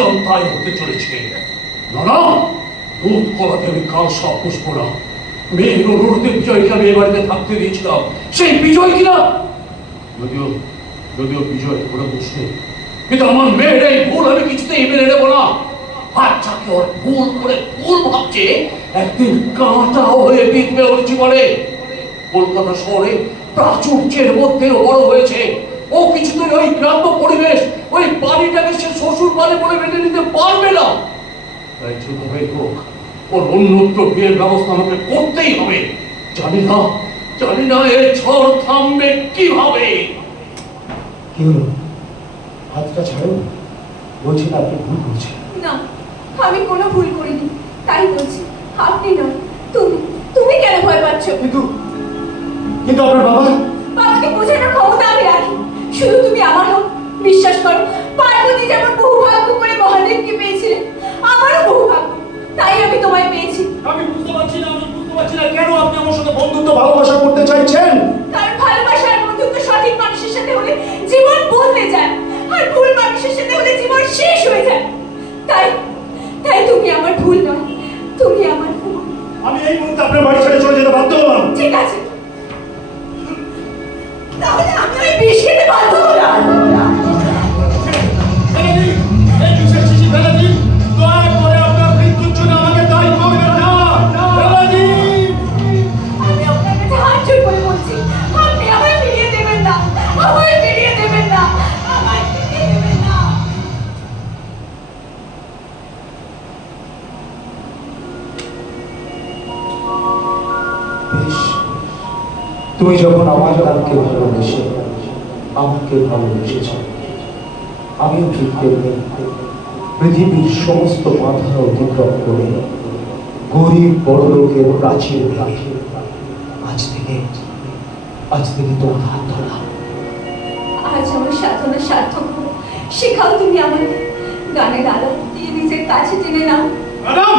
ভেবেছিলাম তাই হতে চলেছে। না না, দুধ কলাতে আমি কাল সব পুষবো না। মেয়ের অনুরোধে বিজয়কে আমি এ বাড়িতে থাকতে দিয়েছিলাম, সেই বিজয় কিনা, যদিও যদিও বিজয় করে বসে, কিন্তু আমার মেয়ের এই ভুল আমি কিছুতেই মেনে নেবো না। বাচ্চাকে ওর ভুল করে ভুল ভাবছে, একদিন কাঁটা হয়ে বিঁধবে ওর জীবনে। কলকাতা শহরে প্রাচুর্যের মধ্যেও বড় হয়েছে, ও কিছুতেই ওই গ্রাম্য পরিবেশ, ওই বাড়িটাকে সে শ্বশুর বাড়ি বলে মেনে নিতে পারবে না। তাই ছোট হয়ে হোক, ওর অন্যত্র বিয়ের ব্যবস্থা আমাকে করতেই হবে। জানি না এর ঝড় থামবে কিভাবে। কি হলো? হাতটা ছাড়ো, বলছি না আপনি ভুল করছেন। না, আমি কোনো ভুল করিনি, তাই বলছি। আপনি নয়, তুমি কেন ভয় পাচ্ছ? কিন্তু আপনার বাবাকে বোঝানোর ক্ষমতা আমি রাখি। শুধু তুমি আমার হোক, বিশ্বাস করো, পার্বতী যেমন বহু ভাগ্য করে মহাদেবকে পেয়েছিলেন, আমারও বহু ভাগ্য, তাই আমি তোমায় পেয়েছি। আমি বুঝতে পারছি না কেন আপনি আমার সাথে বন্ধুত্ব ভালোবাসা করতে চাইছেন। কারণ ভালোবাসা আর বন্ধুত্ব সঠিক মানুষের সাথে হলে জীবন বদলে যায়, আর ভুল মানুষের সাথে হলে জীবন শেষ হয়ে যায়। তাই তুমি আমার ভুল নয়, তুমি আমার ভুল। আমি এই মুহূর্তে আপনার বাড়ি ছেড়ে চলে যেতে বাধ্য হলাম। ঠিক আছে, তাহলে আমি ওই বিষ খেতে বাধ্য হলাম। তুমি যখন আমার কালকে ভালোবেসে আমাকে ভালোবেসেছ, আমিও ঠিক তেমনি পৃথিবীর সমস্ত বাধা অতিক্রম করে গরিব বড় লোকের প্রাচীর রাখি আজ থেকে তোমার হাত ধরলাম। আজ আমার সাধনা সার্থক হলো। শেখাও তুমি আমাকে, গানের আলো দিয়ে নিজের কাছে টেনে নাও। ম্যাডাম!